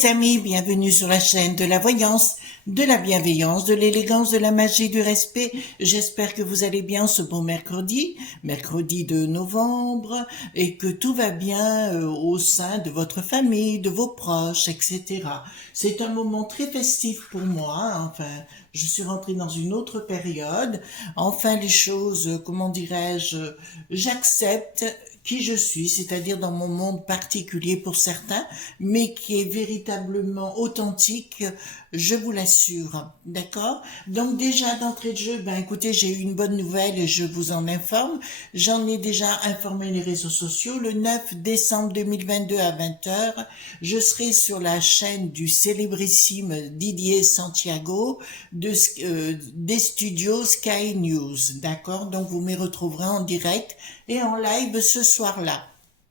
les amis, bienvenue sur la chaîne de la voyance, de la bienveillance, de l'élégance, de la magie, du respect. J'espère que vous allez bien ce bon mercredi de novembre, et que tout va bien au sein de votre famille, de vos proches, etc. C'est un moment très festif pour moi, hein. Enfin, je suis rentrée dans une autre période. Enfin, les choses, comment dirais-je, j'accepte qui je suis, c'est-à-dire dans mon monde particulier pour certains, mais qui est véritablement authentique, je vous l'assure, d'accord? Donc déjà d'entrée de jeu, ben écoutez, j'ai eu une bonne nouvelle et je vous en informe. J'en ai déjà informé les réseaux sociaux. Le 9 décembre 2022 à 20 heures, je serai sur la chaîne du célébrissime Didier Santiago des studios Sky News, d'accord? Donc vous me retrouverez en direct et en live ce soir-là.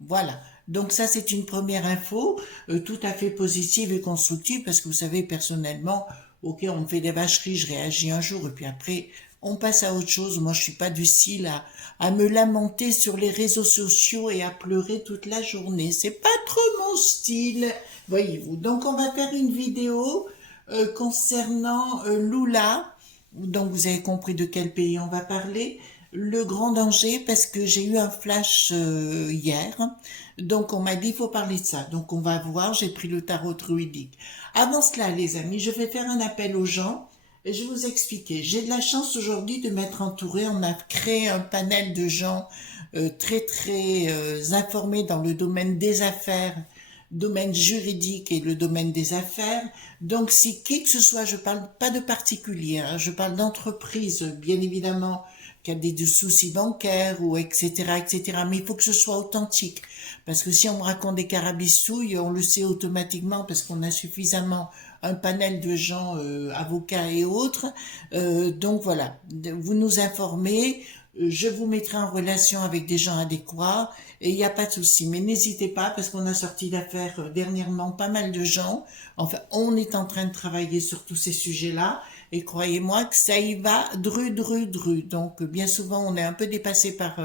Voilà. Donc ça, c'est une première info tout à fait positive et constructive parce que vous savez, personnellement, ok, on me fait des vacheries, je réagis un jour et puis après, on passe à autre chose. Moi, je suis pas du style à me lamenter sur les réseaux sociaux et à pleurer toute la journée. C'est pas trop mon style, voyez-vous. Donc, on va faire une vidéo concernant Lula. Donc, vous avez compris de quel pays on va parler. Le grand danger, parce que j'ai eu un flash hier, donc on m'a dit il faut parler de ça, donc on va voir, j'ai pris le tarot druidique. Avant cela les amis, je vais faire un appel aux gens, et je vais vous expliquer. J'ai de la chance aujourd'hui de m'être entourée, on a créé un panel de gens très informés dans le domaine des affaires, domaine juridique et le domaine des affaires. Donc si qui que ce soit, je parle pas de particulier, hein, je parle d'entreprise, bien évidemment, qui a des soucis bancaires ou etc. Mais il faut que ce soit authentique. Parce que si on me raconte des carabistouilles, on le sait automatiquement parce qu'on a suffisamment un panel de gens, avocats et autres. Donc voilà, vous nous informez, je vous mettrai en relation avec des gens adéquats et il n'y a pas de souci. Mais n'hésitez pas parce qu'on a sorti d'affaires dernièrement pas mal de gens. Enfin, on est en train de travailler sur tous ces sujets-là. Et croyez-moi que ça y va dru. Donc bien souvent on est un peu dépassé par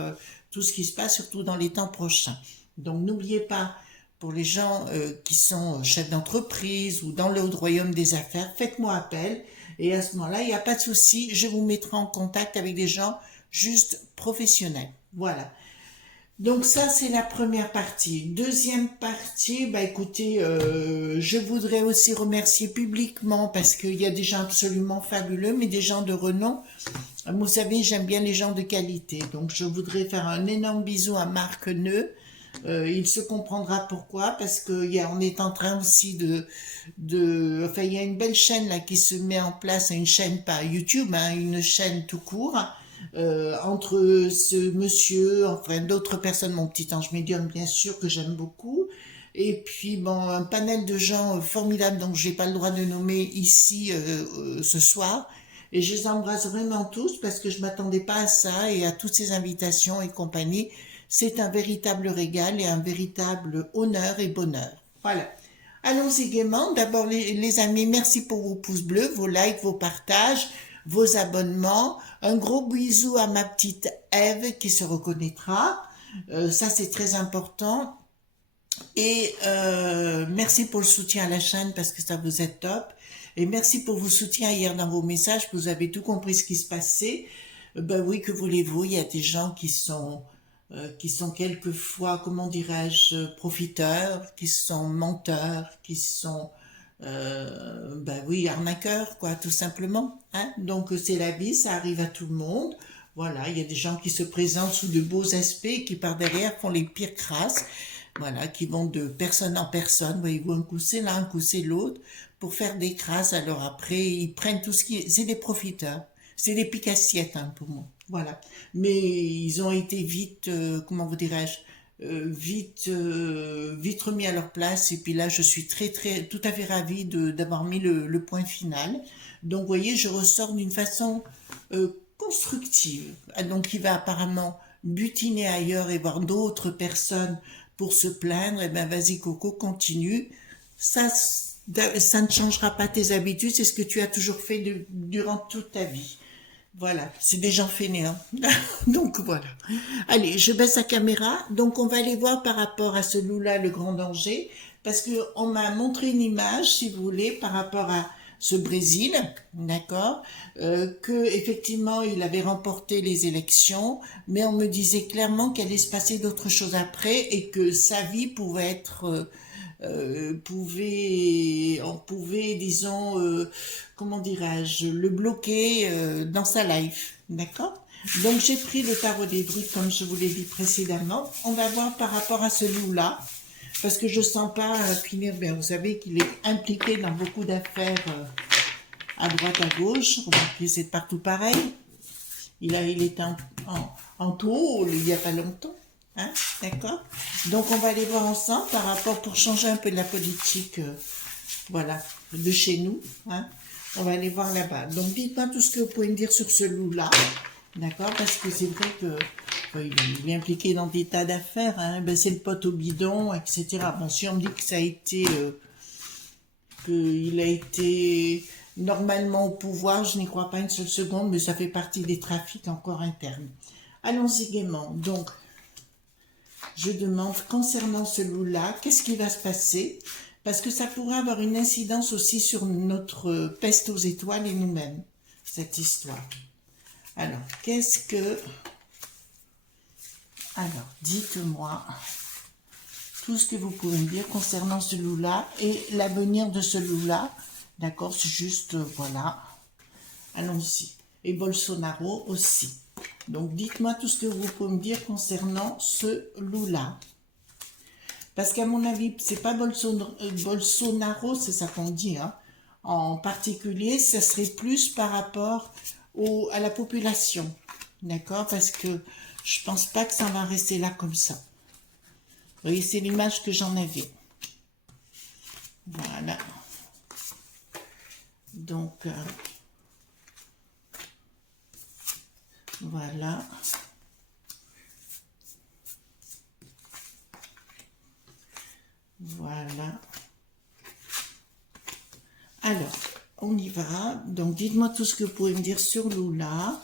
tout ce qui se passe, surtout dans les temps prochains. Donc n'oubliez pas, pour les gens qui sont chefs d'entreprise ou dans le haut royaume des affaires, faites-moi appel. Et à ce moment-là, il n'y a pas de souci, je vous mettrai en contact avec des gens juste professionnels. Voilà. Donc ça, c'est la première partie. Deuxième partie, bah écoutez, je voudrais aussi remercier publiquement parce qu'il y a des gens absolument fabuleux, mais des gens de renom. Vous savez, j'aime bien les gens de qualité. Donc je voudrais faire un énorme bisou à Marc Neu. Il se comprendra pourquoi, parce on est en train aussi enfin il y a une belle chaîne là qui se met en place, une chaîne pas YouTube, hein, une chaîne tout court. Entre ce monsieur, enfin d'autres personnes, mon petit ange médium bien sûr que j'aime beaucoup, et puis bon un panel de gens formidables dont j'ai pas le droit de nommer ici ce soir, et je les embrasse vraiment tous parce que je m'attendais pas à ça et à toutes ces invitations et compagnie. C'est un véritable régal et un véritable honneur et bonheur. Voilà. Allons-y gaiement. D'abord, les amis, merci pour vos pouces bleus, vos likes, vos partages, vos abonnements. Un gros bisou à ma petite Ève qui se reconnaîtra. Ça, c'est très important. Et merci pour le soutien à la chaîne parce que ça vous aide top. Et merci pour vos soutiens hier dans vos messages. Vous avez tout compris ce qui se passait. Ben oui, que voulez-vous, il y a des gens qui sont quelquefois, comment dirais-je, profiteurs, qui sont menteurs, qui sont, ben oui, arnaqueurs, quoi, tout simplement. Hein. Donc c'est la vie, ça arrive à tout le monde. Voilà, il y a des gens qui se présentent sous de beaux aspects, qui par derrière font les pires crasses. Voilà, qui vont de personne en personne, voyez-vous, un coup c'est l'un, un coup c'est l'autre, pour faire des crasses. Alors après, ils prennent tout ce qui... C'est des profiteurs. C'est des piques-assiettes, hein, pour moi. Voilà. Mais ils ont été vite, comment vous dirais-je, vite remis à leur place. Et puis là, je suis tout à fait ravie d'avoir mis le point final. Donc, vous voyez, je ressors d'une façon constructive. Donc, il va apparemment butiner ailleurs et voir d'autres personnes pour se plaindre. Eh ben, vas-y, Coco, continue. Ça ne changera pas tes habitudes. C'est ce que tu as toujours fait durant toute ta vie. Voilà, c'est des gens fainéants. Donc voilà. Allez, je baisse la caméra. Donc on va aller voir par rapport à celui-là le grand danger. parce que on m'a montré une image, si vous voulez, par rapport à ce Brésil, d'accord, que effectivement il avait remporté les élections, mais on me disait clairement qu'il allait se passer d'autres choses après et que sa vie pouvait être on pouvait, disons, comment dirais-je, le bloquer dans sa life, d'accord? Donc j'ai pris le tarot des druides comme je vous l'ai dit précédemment. On va voir par rapport à ce loup-là, parce que je sens pas finir bien. Vous savez qu'il est impliqué dans beaucoup d'affaires à droite, à gauche. Remarquez, c'est partout pareil. Il était en taureau il y a pas longtemps. Hein, d'accord? Donc on va aller voir ensemble par rapport, pour changer un peu de la politique, voilà, de chez nous. Hein, on va aller voir là-bas. Donc dites-moi tout ce que vous pouvez me dire sur ce loup-là. D'accord? Parce que c'est vrai que il est impliqué dans des tas d'affaires. Hein, ben, c'est le pote au bidon, etc. Bon, si on me dit que ça a été... qu'il a été normalement au pouvoir, je n'y crois pas une seule seconde, mais ça fait partie des trafics encore internes. Allons-y gaiement. Donc, je demande, concernant ce loup-là, qu'est-ce qui va se passer? Parce que ça pourrait avoir une incidence aussi sur notre peste aux étoiles et nous-mêmes, cette histoire. Alors, qu'est-ce que... Alors, dites-moi tout ce que vous pouvez me dire concernant ce loup-là et l'avenir de ce loup-là. D'accord, c'est juste, voilà. Allons-y. Et Bolsonaro aussi. Donc, dites-moi tout ce que vous pouvez me dire concernant ce loup-là. Parce qu'à mon avis, c'est pas Bolsonaro, c'est ça qu'on dit, hein. En particulier, ça serait plus par rapport à la population. D'accord? Parce que je pense pas que ça va rester là comme ça. Vous voyez, c'est l'image que j'en avais. Voilà. Donc, voilà. Voilà. Alors, on y va. Donc, dites-moi tout ce que vous pouvez me dire sur Lula,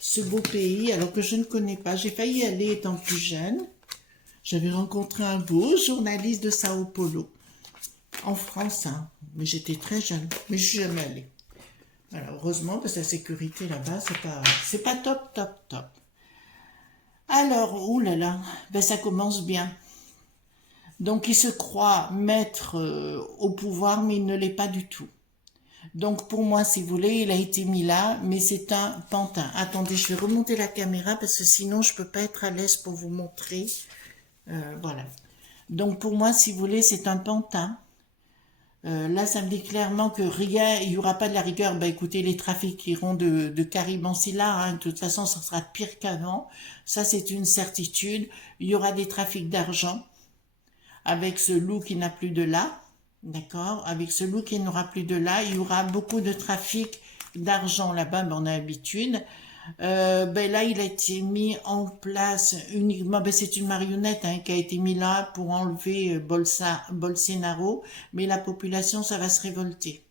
ce beau pays, alors que je ne connais pas. J'ai failli y aller étant plus jeune. J'avais rencontré un beau journaliste de Sao Paulo, en France, hein. Mais j'étais très jeune, mais je suis jamais allée. Alors, heureusement, parce que la sécurité là-bas, c'est pas top, top, top. Alors, oulala, ben ça commence bien. Donc, il se croit maître au pouvoir, mais il ne l'est pas du tout. Donc, pour moi, si vous voulez, il a été mis là, mais c'est un pantin. Attendez, je vais remonter la caméra, parce que sinon, je peux pas être à l'aise pour vous montrer. Voilà. Donc, pour moi, si vous voulez, c'est un pantin. Là, ça me dit clairement que rien, il n'y aura pas de la rigueur. Ben, écoutez, les trafics iront de Caribancilla, hein. De toute façon, ça sera pire qu'avant. Ça, c'est une certitude. Il y aura des trafics d'argent avec ce loup qui n'a plus de là. D'accord? Avec ce loup qui n'aura plus de là, il y aura beaucoup de trafic d'argent là-bas, ben, on a l'habitude. Ben là, il a été mis en place uniquement, ben c'est une marionnette hein, qui a été mise là pour enlever Bolsonaro, mais la population, ça va se révolter.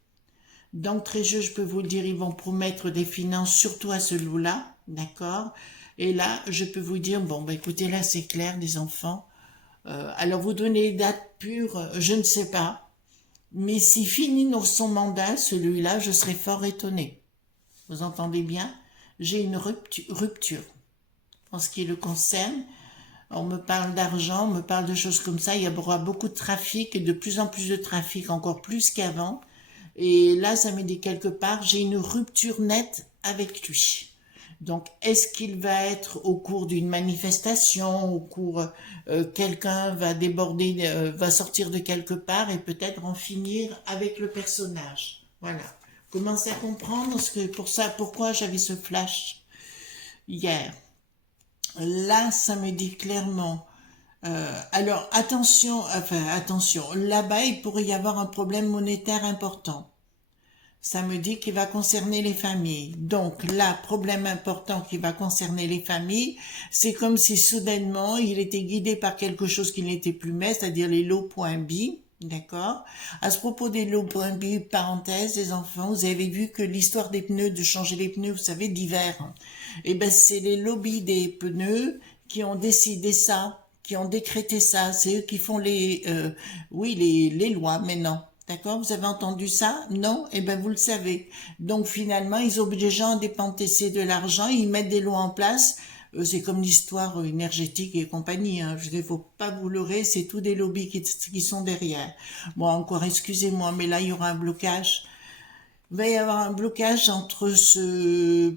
D'entrée de jeu, je peux vous le dire, ils vont promettre des finances, surtout à ce loup-là, d'accord? Et là, je peux vous dire, bon, ben écoutez, là, c'est clair, les enfants. Alors, vous donnez les dates pures, je ne sais pas. Mais s'il finit son mandat, celui-là, je serais fort étonné. Vous entendez bien? J'ai une rupture. En ce qui le concerne, on me parle d'argent, on me parle de choses comme ça. Il y aura beaucoup de trafic, et de plus en plus de trafic, encore plus qu'avant. Et là, ça me dit quelque part, j'ai une rupture nette avec lui. Donc, est-ce qu'il va être au cours d'une manifestation, au cours quelqu'un va déborder, va sortir de quelque part et peut-être en finir avec le personnage. Voilà. Commencez à comprendre ce que pourquoi j'avais ce flash hier. Là, ça me dit clairement. Alors attention, là-bas, il pourrait y avoir un problème monétaire important. Ça me dit qu'il va concerner les familles. Donc là, problème important qui va concerner les familles, c'est comme si soudainement il était guidé par quelque chose qui n'était plus mais, c'est-à-dire les lots.b. D'accord? À ce propos des lots.b, parenthèse, les enfants, vous avez vu que l'histoire des pneus, de changer les pneus, vous savez, d'hiver, eh ben c'est les lobbies des pneus qui ont décidé ça, qui ont décrété ça. C'est eux qui font oui, les lois maintenant. D'accord? Vous avez entendu ça? Non? Eh ben, vous le savez. Donc, finalement, ils obligent les gens à dépenser de l'argent, ils mettent des lois en place. C'est comme l'histoire énergétique et compagnie, hein. Je ne faut pas vous leurrer, c'est tous des lobbies qui sont derrière. Bon, encore, excusez-moi, mais là, il y aura un blocage. Il va y avoir un blocage entre ce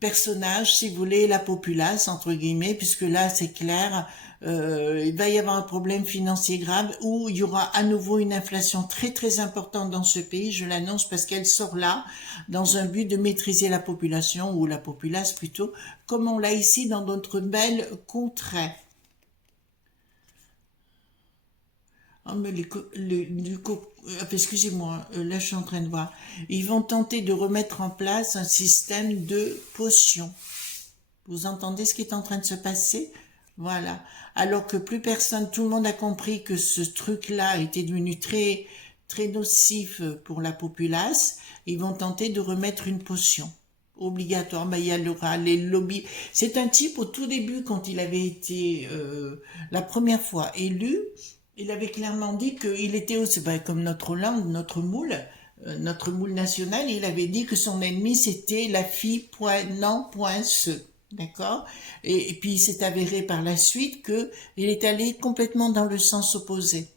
personnage, si vous voulez, et la populace, entre guillemets, puisque là, c'est clair, il va y avoir un problème financier grave où il y aura à nouveau une inflation très très importante dans ce pays, je l'annonce parce qu'elle sort là, dans un but de maîtriser la population, ou la populace plutôt, comme on l'a ici dans notre belle contrée. Ah, mais excusez-moi, là je suis en train de voir. Ils vont tenter de remettre en place un système de potions. Vous entendez ce qui est en train de se passer? Voilà. Alors que plus personne, tout le monde a compris que ce truc-là était devenu très, très nocif pour la populace. Ils vont tenter de remettre une potion obligatoire. Ben, il y aura les lobbies. C'est un type au tout début, quand il avait été la première fois élu, il avait clairement dit qu'il était aussi, ben, comme notre Hollande, notre moule national, il avait dit que son ennemi c'était la fille point non point ce. D'accord? Et puis il s'est avéré par la suite que il est allé complètement dans le sens opposé.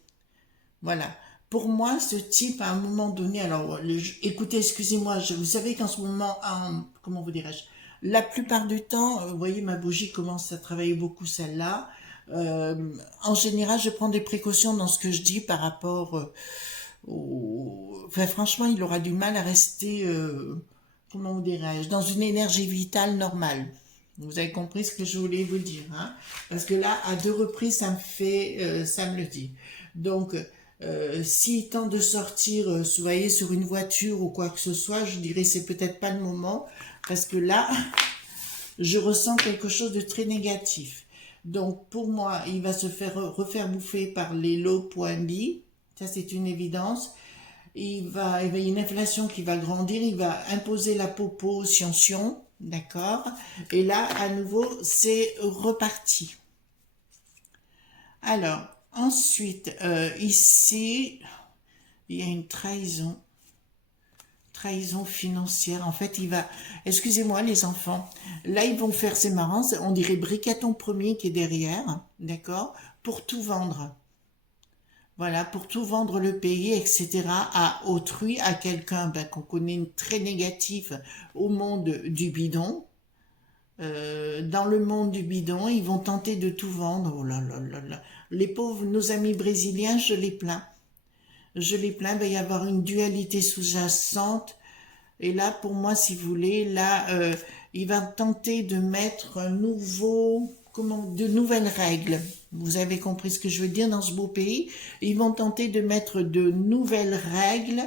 Voilà. Pour moi, ce type, à un moment donné, alors, écoutez, excusez-moi, vous savez qu'en ce moment, comment vous dirais-je, la plupart du temps, vous voyez, ma bougie commence à travailler beaucoup, celle-là. En général, je prends des précautions dans ce que je dis par rapport Enfin, franchement, il aura du mal à rester, comment vous dirais-je, dans une énergie vitale normale. Vous avez compris ce que je voulais vous dire, hein? Parce que là, à 2 reprises, ça me le dit. Donc, s'il tente de sortir, vous voyez, sur une voiture ou quoi que ce soit, je dirais c'est peut-être pas le moment, parce que là, je ressens quelque chose de très négatif. Donc, pour moi, il va se refaire bouffer par les low.b, ça c'est une évidence. Il va y avoir une inflation qui va grandir, il va imposer la popo sion, d'accord? Et là, à nouveau, c'est reparti. Alors, ensuite, ici, il y a une trahison financière. En fait, excusez-moi les enfants, là ils vont faire, c'est marrant, on dirait Bricaton premier qui est derrière, d'accord, pour tout vendre. Voilà, pour tout vendre le pays, etc., à autrui, à quelqu'un qu'on connaît très négatif au monde du bidon. Dans le monde du bidon, ils vont tenter de tout vendre. Oh là là là là. Les pauvres, nos amis brésiliens, je les plains. Il va y avoir une dualité sous-jacente. Et là, pour moi, si vous voulez, là, il va tenter de mettre de nouvelles règles. Vous avez compris ce que je veux dire dans ce beau pays? Ils vont tenter de mettre de nouvelles règles,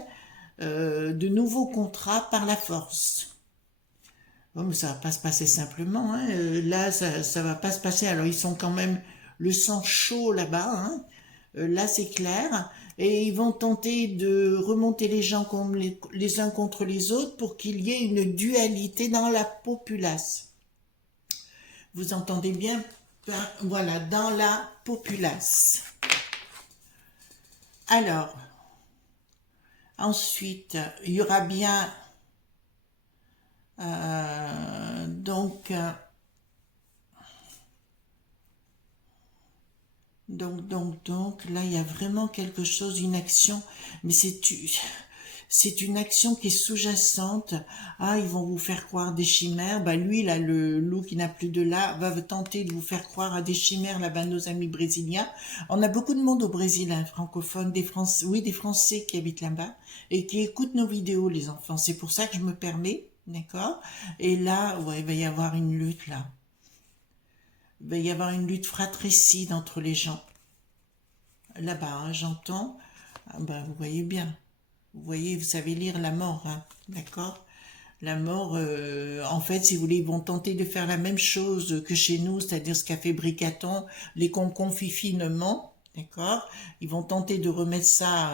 de nouveaux contrats par la force. Bon, mais ça va pas se passer simplement, hein. Là, ça va pas se passer. Alors, ils sont quand même le sang chaud là-bas, hein. Là, c'est clair. Et ils vont tenter de remonter les gens comme les uns contre les autres pour qu'il y ait une dualité dans la populace. Vous entendez bien? Voilà, dans la populace. Alors, ensuite, il y aura bien donc, là, il y a vraiment quelque chose, une action, mais c'est une action qui est sous-jacente. Ah, ils vont vous faire croire des chimères. Bah, lui, là, le loup qui n'a plus de là, va tenter de vous faire croire à des chimères, là-bas, nos amis brésiliens. On a beaucoup de monde au Brésil, hein, francophone, des Français, oui, des Français qui habitent là-bas et qui écoutent nos vidéos, les enfants. C'est pour ça que je me permets, d'accord? Et là, ouais, il va y avoir une lutte, là. Il va y avoir une lutte fratricide entre les gens. Là-bas, hein, j'entends. Ah, bah, vous voyez bien. Vous voyez, vous savez lire la mort, hein, d'accord? La mort, en fait, si vous voulez, ils vont tenter de faire la même chose que chez nous, c'est-à-dire ce qu'a fait Bricaton, les qu'on confie finement, D'accord? Ils vont tenter de remettre ça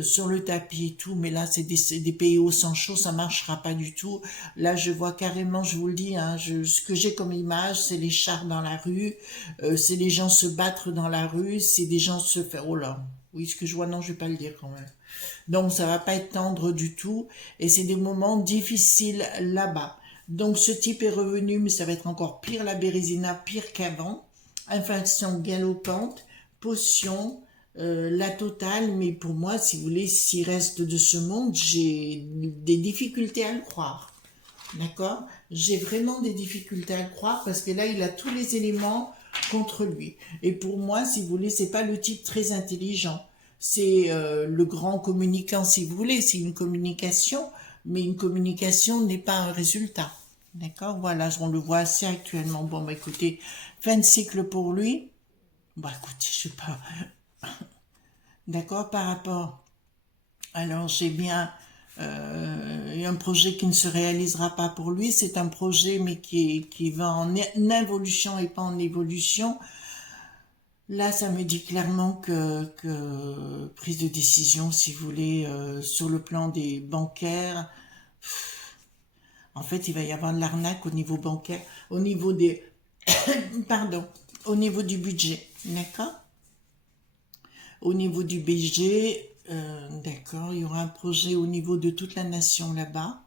sur le tapis et tout, mais là, c'est des pays au sang chaud, ça marchera pas du tout. Là, je vois carrément, je vous le dis, hein, ce que j'ai comme image, c'est les chars dans la rue, c'est les gens se battre dans la rue, c'est des gens se faire... Oh là, oui, ce que je vois, non, je vais pas le dire quand même. Donc, ça va pas être tendre du tout, et c'est des moments difficiles là-bas. Donc, ce type est revenu, mais ça va être encore pire, la Bérésina, pire qu'avant. Infection galopante, potion, la totale, mais pour moi, si vous voulez, s'il reste de ce monde, j'ai des difficultés à le croire. D'accord? J'ai vraiment des difficultés à le croire parce que là, il a tous les éléments contre lui. Et pour moi, si vous voulez, c'est pas le type très intelligent. C'est le grand communicant, si vous voulez. C'est une communication, mais une communication n'est pas un résultat. D'accord? Voilà, on le voit assez actuellement. Bon, bah écoutez, fin de cycle pour lui. Bah écoutez, je sais pas. D'accord, par rapport. Alors, j'ai bien un projet qui ne se réalisera pas pour lui. C'est un projet, mais qui va en involution et pas en évolution. Là, ça me dit clairement que prise de décision, si vous voulez, sur le plan des bancaires, en fait, il va y avoir de l'arnaque au niveau bancaire, au niveau des, pardon, au niveau du budget, d'accord? Au niveau du budget, d'accord, il y aura un projet au niveau de toute la nation là-bas.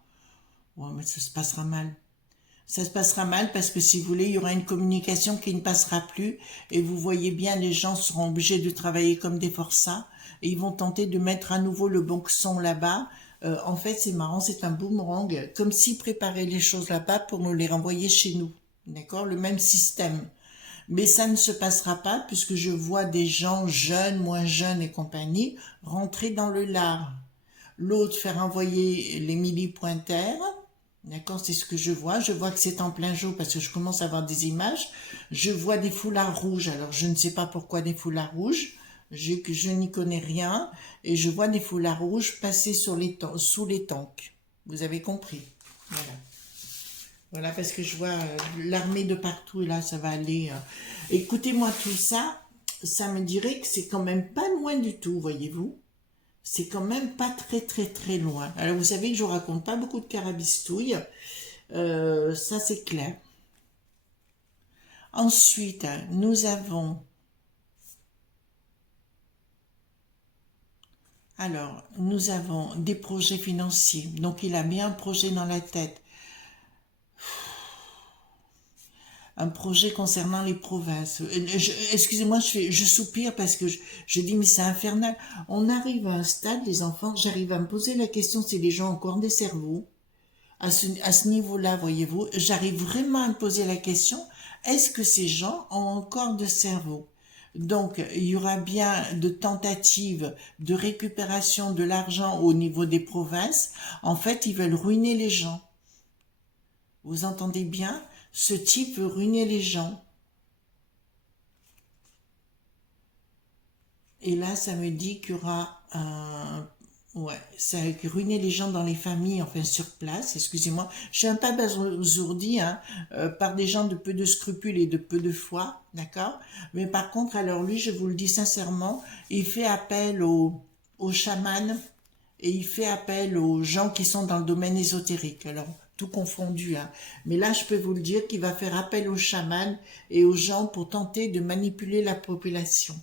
Ouais, mais ça se passera mal. Ça se passera mal parce que si vous voulez, il y aura une communication qui ne passera plus et vous voyez bien, les gens seront obligés de travailler comme des forçats et ils vont tenter de mettre à nouveau le bon son là-bas. En fait, c'est marrant, c'est un boomerang, comme s'ils préparaient les choses là-bas pour nous les renvoyer chez nous. D'accord? Le même système. Mais ça ne se passera pas puisque je vois des gens jeunes, moins jeunes et compagnie rentrer dans le lard. L'autre faire envoyer les midi-pointers. D'accord, c'est ce que je vois. Je vois que c'est en plein jour parce que je commence à voir des images. Je vois des foulards rouges. Alors, je ne sais pas pourquoi des foulards rouges. Je n'y connais rien. Et je vois des foulards rouges passer sur sous les tanks. Vous avez compris. Voilà. Voilà, parce que je vois l'armée de partout. Et là, ça va aller. Écoutez-moi tout ça. Ça me dirait que c'est quand même pas loin du tout, voyez-vous. C'est quand même pas très très très loin. Alors vous savez que je raconte pas beaucoup de carabistouilles, ça c'est clair. Ensuite, nous avons des projets financiers. Donc il a bien un projet dans la tête, un projet concernant les provinces. Excusez-moi, je soupire parce que je dis mais c'est infernal. On arrive à un stade, les enfants, j'arrive à me poser la question si les gens ont encore des cerveaux. À ce niveau-là, voyez-vous, j'arrive vraiment à me poser la question, est-ce que ces gens ont encore de cerveau? Donc, il y aura bien de tentatives de récupération de l'argent au niveau des provinces. En fait, ils veulent ruiner les gens. Vous entendez bien? Ce type veut ruiner les gens. Et là, ça me dit qu'il y aura un... Ouais, ça a ruiné les gens dans les familles, enfin sur place, excusez-moi. Je suis un peu abasourdie hein, par des gens de peu de scrupules et de peu de foi, d'accord? Mais par contre, alors lui, je vous le dis sincèrement, il fait appel aux chamans et il fait appel aux gens qui sont dans le domaine ésotérique. Alors, tout confondu, hein. Mais là, je peux vous le dire qu'il va faire appel aux chamans et aux gens pour tenter de manipuler la population.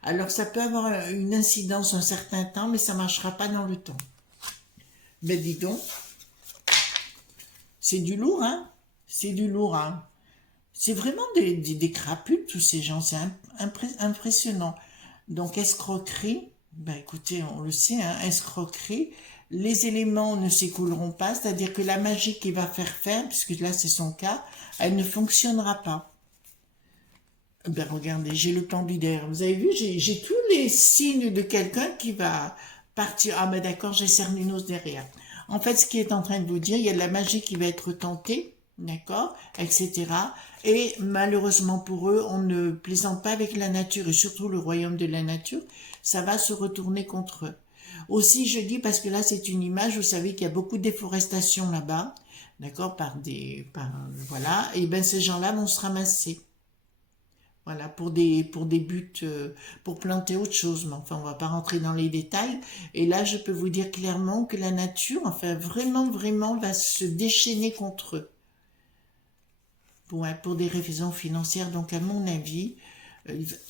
Alors ça peut avoir une incidence un certain temps, mais ça ne marchera pas dans le temps. Ben dis donc, c'est du lourd, hein? C'est du lourd, hein? C'est vraiment des crapules, tous ces gens, c'est impressionnant. Donc escroquerie, ben écoutez, on le sait, hein, escroquerie, les éléments ne s'écouleront pas, c'est-à-dire que la magie qu'il va faire, puisque là c'est son cas, elle ne fonctionnera pas. Ben regardez, j'ai le pendu derrière. Vous avez vu, j'ai tous les signes de quelqu'un qui va partir. Ah ben d'accord, j'ai Cernunnos derrière. En fait, ce qui est en train de vous dire, il y a de la magie qui va être tentée, d'accord, etc. Et malheureusement pour eux, on ne plaisante pas avec la nature et surtout le royaume de la nature. Ça va se retourner contre eux. Aussi, je dis parce que là, c'est une image. Vous savez qu'il y a beaucoup de déforestation là-bas, d'accord, voilà. Et ben ces gens-là vont se ramasser. Voilà, pour des buts, pour planter autre chose. Mais enfin, on va pas rentrer dans les détails. Et là, je peux vous dire clairement que la nature, enfin, vraiment, vraiment, va se déchaîner contre eux. Pour des raisons financières. Donc, à mon avis,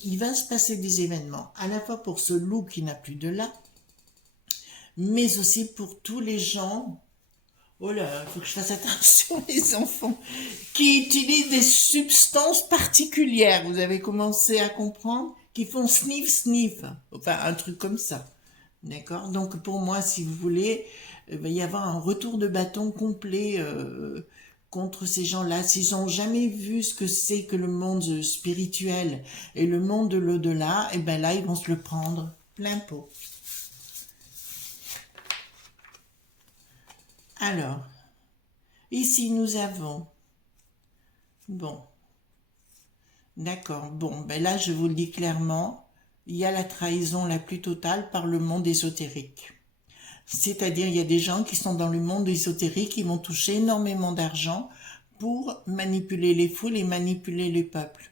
il va se passer des événements, à la fois pour ce loup qui n'a plus de là, mais aussi pour tous les gens. Oh là, il faut que je fasse attention, les enfants, qui utilisent des substances particulières. Vous avez commencé à comprendre? Qui font sniff, sniff. Enfin, un truc comme ça. D'accord? Donc, pour moi, si vous voulez, il va y avoir un retour de bâton complet contre ces gens-là. S'ils n'ont jamais vu ce que c'est que le monde spirituel et le monde de l'au-delà, et ben là, ils vont se le prendre plein pot. Alors, ici, nous avons... Bon, d'accord. Bon, ben là, je vous le dis clairement, il y a la trahison la plus totale par le monde ésotérique. C'est-à-dire, il y a des gens qui sont dans le monde ésotérique, qui vont toucher énormément d'argent pour manipuler les foules et manipuler les peuples.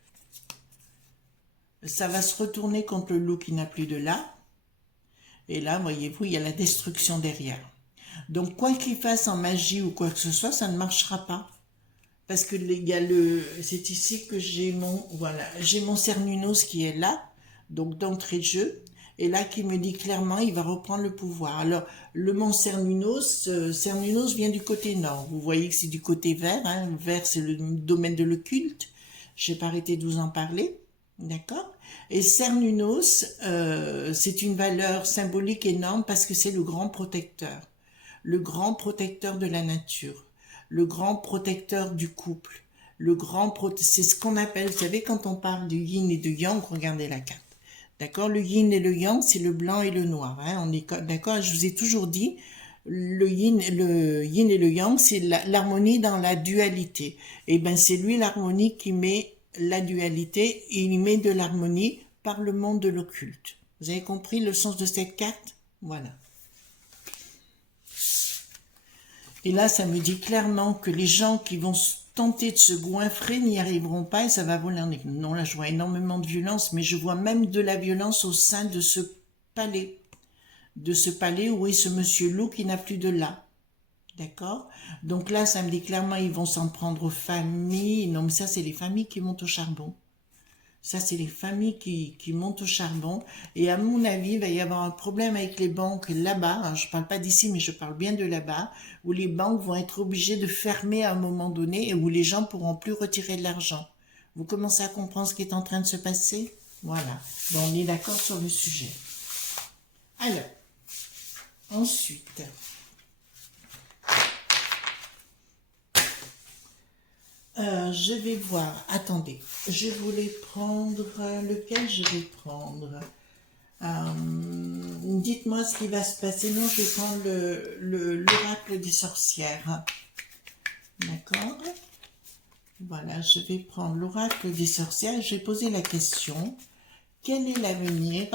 Ça va se retourner contre le loup qui n'a plus de là. Et là, voyez-vous, il y a la destruction derrière. Donc, quoi qu'il fasse en magie ou quoi que ce soit, ça ne marchera pas. Parce que c'est ici que j'ai mon Cernunnos qui est là, donc d'entrée de jeu, et là qui me dit clairement, il va reprendre le pouvoir. Alors, le mont Cernunnos, Cernunnos vient du côté nord. Vous voyez que c'est du côté vert, hein. Vert, c'est le domaine de l'occulte. Je n'ai pas arrêté de vous en parler. D'accord? Et Cernunnos, c'est une valeur symbolique énorme parce que c'est le grand protecteur de la nature, le grand protecteur du couple, c'est ce qu'on appelle, vous savez, quand on parle du yin et du yang, regardez la carte. D'accord? Le yin et le yang, c'est le blanc et le noir. Hein? On est d'accord? Je vous ai toujours dit, le yin et le yang, c'est l'harmonie dans la dualité. Et ben, c'est lui l'harmonie qui met la dualité et il met de l'harmonie par le monde de l'occulte. Vous avez compris le sens de cette carte? Voilà. Et là, ça me dit clairement que les gens qui vont tenter de se goinfrer n'y arriveront pas et ça va voler en éclats. Non, là, je vois énormément de violence, mais je vois même de la violence au sein de ce palais. De ce palais où est ce monsieur loup qui n'a plus de là. D'accord? Donc là, ça me dit clairement, ils vont s'en prendre aux familles. Non, mais ça, c'est les familles qui montent au charbon. Ça, c'est les familles qui montent au charbon. Et à mon avis, il va y avoir un problème avec les banques là-bas. Hein, je ne parle pas d'ici, mais je parle bien de là-bas, où les banques vont être obligées de fermer à un moment donné et où les gens pourront plus retirer de l'argent. Vous commencez à comprendre ce qui est en train de se passer? Voilà. Bon, on est d'accord sur le sujet. Alors, ensuite... je vais voir, attendez, je voulais prendre, lequel je vais prendre? Dites-moi ce qui va se passer, non, je vais prendre l'oracle des sorcières, d'accord? Voilà, je vais prendre l'oracle des sorcières, je vais poser la question, quel est l'avenir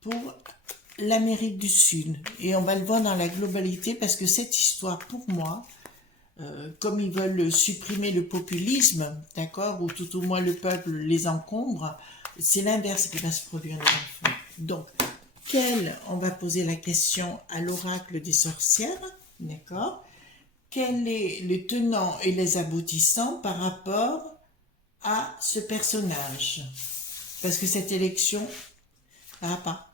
pour l'Amérique du Sud? Et on va le voir dans la globalité, parce que cette histoire, pour moi, comme ils veulent supprimer le populisme, d'accord, ou tout au moins le peuple les encombre, c'est l'inverse qui va se produire dans l'enfant. Donc, on va poser la question à l'oracle des sorcières, d'accord, quel est le tenant et les aboutissants par rapport à ce personnage? Parce que cette élection, pas.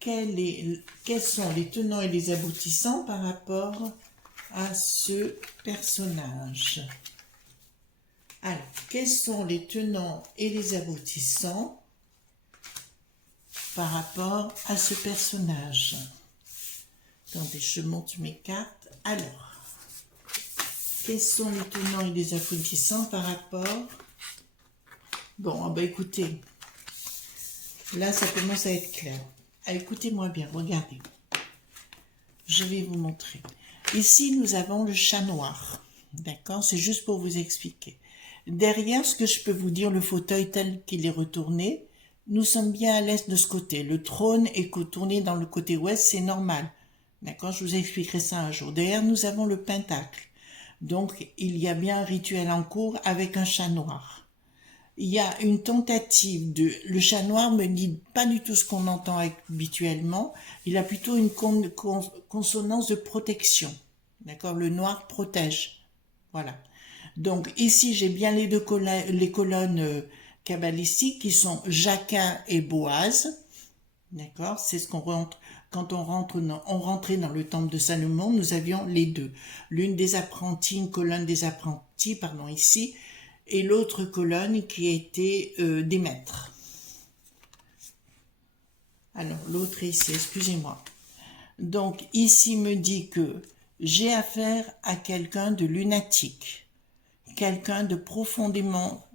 Quels sont les tenants et les aboutissants par rapport à ce personnage? Alors, quels sont les tenants et les aboutissants par rapport à ce personnage? Attendez, je monte mes cartes. Alors, quels sont les tenants et les aboutissants par rapport... Bon, écoutez, là, ça commence à être clair. Écoutez-moi bien, regardez. Je vais vous montrer. Ici, nous avons le chat noir. D'accord? C'est juste pour vous expliquer. Derrière, ce que je peux vous dire, le fauteuil tel qu'il est retourné, nous sommes bien à l'est de ce côté. Le trône est tourné dans le côté ouest, c'est normal. D'accord? Je vous expliquerai ça un jour. Derrière, nous avons le pentacle. Donc, il y a bien un rituel en cours avec un chat noir. il y a une tentative de... Le chat noir me dit pas du tout ce qu'on entend habituellement. Il a plutôt une consonance de protection. D'accord? Le noir protège. Voilà. Donc ici, j'ai bien les deux les colonnes kabbalistiques qui sont Jachin et Boaz. D'accord? C'est ce qu'on rentre... Quand on rentrait dans le temple de Salomon, nous avions les deux. L'une des apprentis, une colonne des apprentis, pardon, ici, et l'autre colonne qui était des maîtres. Alors, l'autre ici, excusez-moi. Donc, ici me dit que j'ai affaire à quelqu'un de lunatique, quelqu'un de profondément,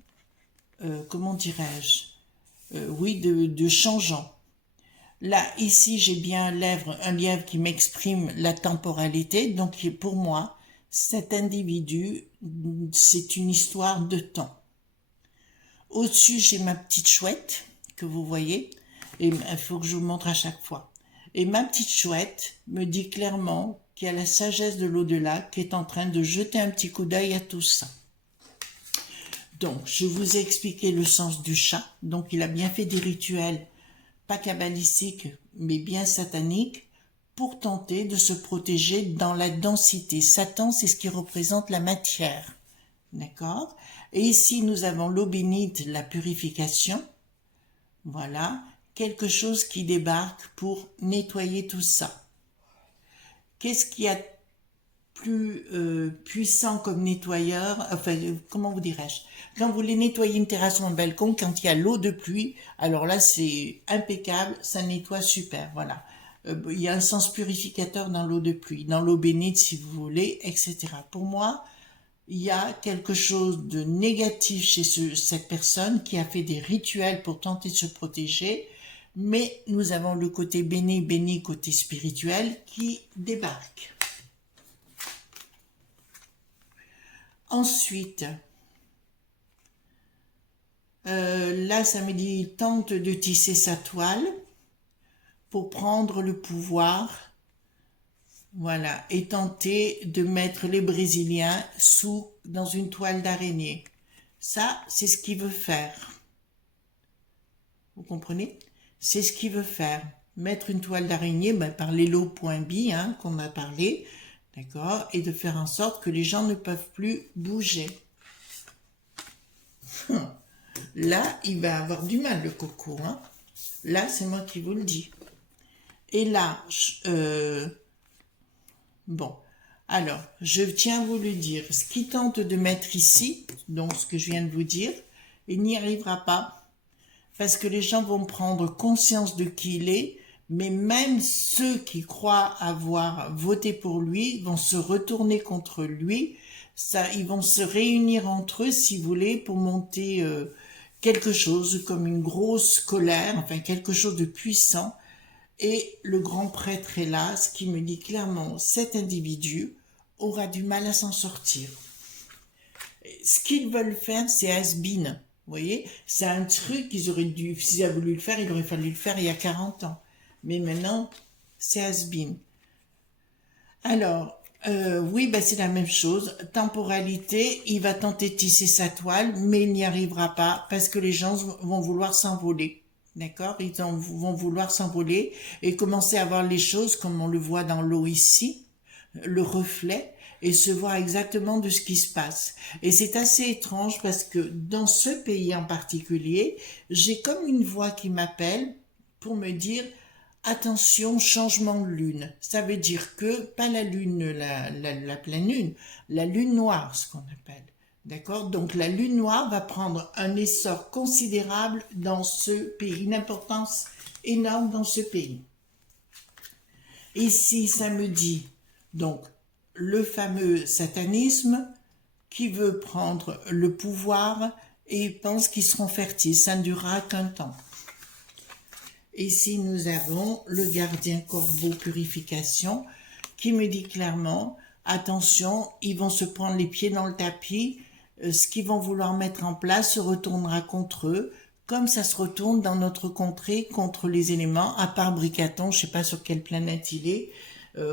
comment dirais-je, oui, de changeant. Là, ici, j'ai bien un lièvre qui m'exprime la temporalité. Donc, pour moi, cet individu, c'est une histoire de temps. Au-dessus, j'ai ma petite chouette, que vous voyez. Et il faut que je vous montre à chaque fois. Et ma petite chouette me dit clairement qu'il y a la sagesse de l'au-delà qui est en train de jeter un petit coup d'œil à tout ça. Donc, je vous ai expliqué le sens du chat. Donc, il a bien fait des rituels pas kabbalistique, mais bien satanique, pour tenter de se protéger dans la densité. Satan, c'est ce qui représente la matière. D'accord? Et ici, nous avons l'eau bénite, la purification. Voilà. Quelque chose qui débarque pour nettoyer tout ça. Qu'est-ce qu'il y a plus puissant comme nettoyeur, enfin, comment vous dirais-je, quand vous voulez nettoyer une terrasse ou un balcon, quand il y a l'eau de pluie, alors là c'est impeccable, ça nettoie super, voilà. Il y a un sens purificateur dans l'eau de pluie, dans l'eau bénite si vous voulez, etc. Pour moi, il y a quelque chose de négatif chez cette personne qui a fait des rituels pour tenter de se protéger, mais nous avons le côté béni, côté spirituel qui débarque. Ensuite, là, ça me dit tente de tisser sa toile pour prendre le pouvoir, voilà, et tenter de mettre les Brésiliens dans une toile d'araignée. Ça, c'est ce qu'il veut faire. Vous comprenez? C'est ce qu'il veut faire. Mettre une toile d'araignée par l'élo.bi qu'on a parlé. D'accord? Et de faire en sorte que les gens ne peuvent plus bouger. Là, il va avoir du mal, le coco. Hein? Là, c'est moi qui vous le dis. Et là, bon. Alors, je tiens à vous le dire. Ce qu'il tente de mettre ici, donc ce que je viens de vous dire, il n'y arrivera pas. Parce que les gens vont prendre conscience de qui il est. Mais même ceux qui croient avoir voté pour lui vont se retourner contre lui. Ils vont se réunir entre eux, si vous voulez, pour monter quelque chose comme une grosse colère, enfin quelque chose de puissant. Et le grand prêtre est là, ce qui me dit clairement, cet individu aura du mal à s'en sortir. Ce qu'ils veulent faire, c'est has-been. Vous voyez, c'est un truc qu'ils auraient dû, s'ils avaient voulu le faire, il aurait fallu le faire il y a 40 ans. Mais maintenant, c'est has-been. Alors, oui, c'est la même chose. Temporalité, il va tenter de tisser sa toile, mais il n'y arrivera pas parce que les gens vont vouloir s'envoler. D'accord? Ils vont vouloir s'envoler et commencer à voir les choses comme on le voit dans l'eau ici, le reflet, et se voir exactement de ce qui se passe. Et c'est assez étrange parce que dans ce pays en particulier, j'ai comme une voix qui m'appelle pour me dire attention, changement de lune. Ça veut dire que, pas la lune, la pleine lune, la lune noire, ce qu'on appelle. D'accord? Donc la lune noire va prendre un essor considérable dans ce pays, une importance énorme dans ce pays. Ici, ça me dit, donc, le fameux satanisme qui veut prendre le pouvoir et pense qu'ils seront fertiles. Ça ne durera qu'un temps. Ici, nous avons le gardien corbeau purification qui me dit clairement, attention, ils vont se prendre les pieds dans le tapis, ce qu'ils vont vouloir mettre en place se retournera contre eux, comme ça se retourne dans notre contrée contre les éléments, à part Bricaton, je ne sais pas sur quelle planète il est,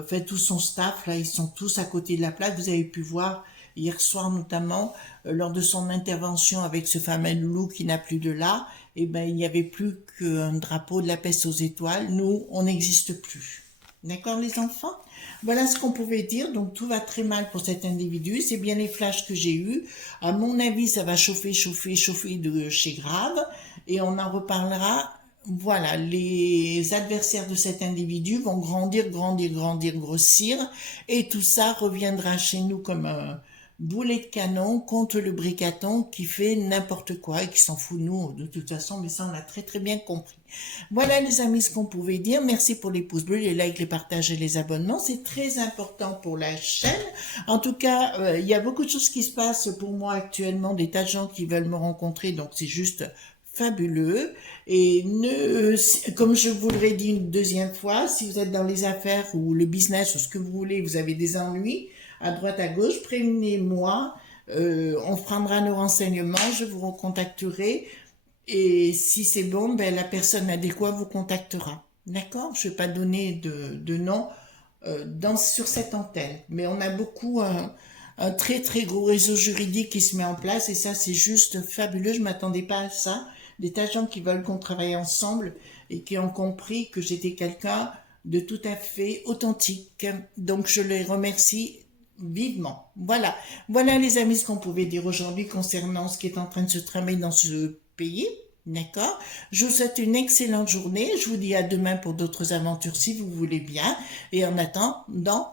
fait tout son staff, là, ils sont tous à côté de la plaque, vous avez pu voir, hier soir notamment, lors de son intervention avec ce fameux loup qui n'a plus de là, eh ben, il n'y avait plus qu'un drapeau de la peste aux étoiles. Nous, on n'existe plus. D'accord, les enfants? Voilà ce qu'on pouvait dire. Donc, tout va très mal pour cet individu. C'est bien les flashs que j'ai eus. À mon avis, ça va chauffer, chauffer, chauffer de chez grave. Et on en reparlera. Voilà, les adversaires de cet individu vont grandir, grandir, grandir, grossir. Et tout ça reviendra chez nous comme un boulet de canon contre le bricaton qui fait n'importe quoi et qui s'en fout nous de toute façon, mais ça on l'a très très bien compris. Voilà les amis ce qu'on pouvait dire. Merci pour les pouces bleus, les likes, les partages et les abonnements. C'est très important pour la chaîne. En tout cas, il y a beaucoup de choses qui se passent pour moi actuellement, des tas de gens qui veulent me rencontrer, donc c'est juste fabuleux. Et comme je vous l'aurais dit une deuxième fois, si vous êtes dans les affaires ou le business ou ce que vous voulez, vous avez des ennuis, à droite, à gauche, prévenez-moi, on prendra nos renseignements, je vous recontacterai, et si c'est bon, ben, la personne adéquate vous contactera. D'accord? Je ne vais pas donner de nom sur cette antenne, mais on a beaucoup un très très gros réseau juridique qui se met en place, et ça c'est juste fabuleux, je ne m'attendais pas à ça. Des tas de gens qui veulent qu'on travaille ensemble et qui ont compris que j'étais quelqu'un de tout à fait authentique. Donc je les remercie vivement. Voilà. Voilà les amis ce qu'on pouvait dire aujourd'hui concernant ce qui est en train de se tramer dans ce pays. D'accord? Je vous souhaite une excellente journée. Je vous dis à demain pour d'autres aventures si vous voulez bien. Et en attendant,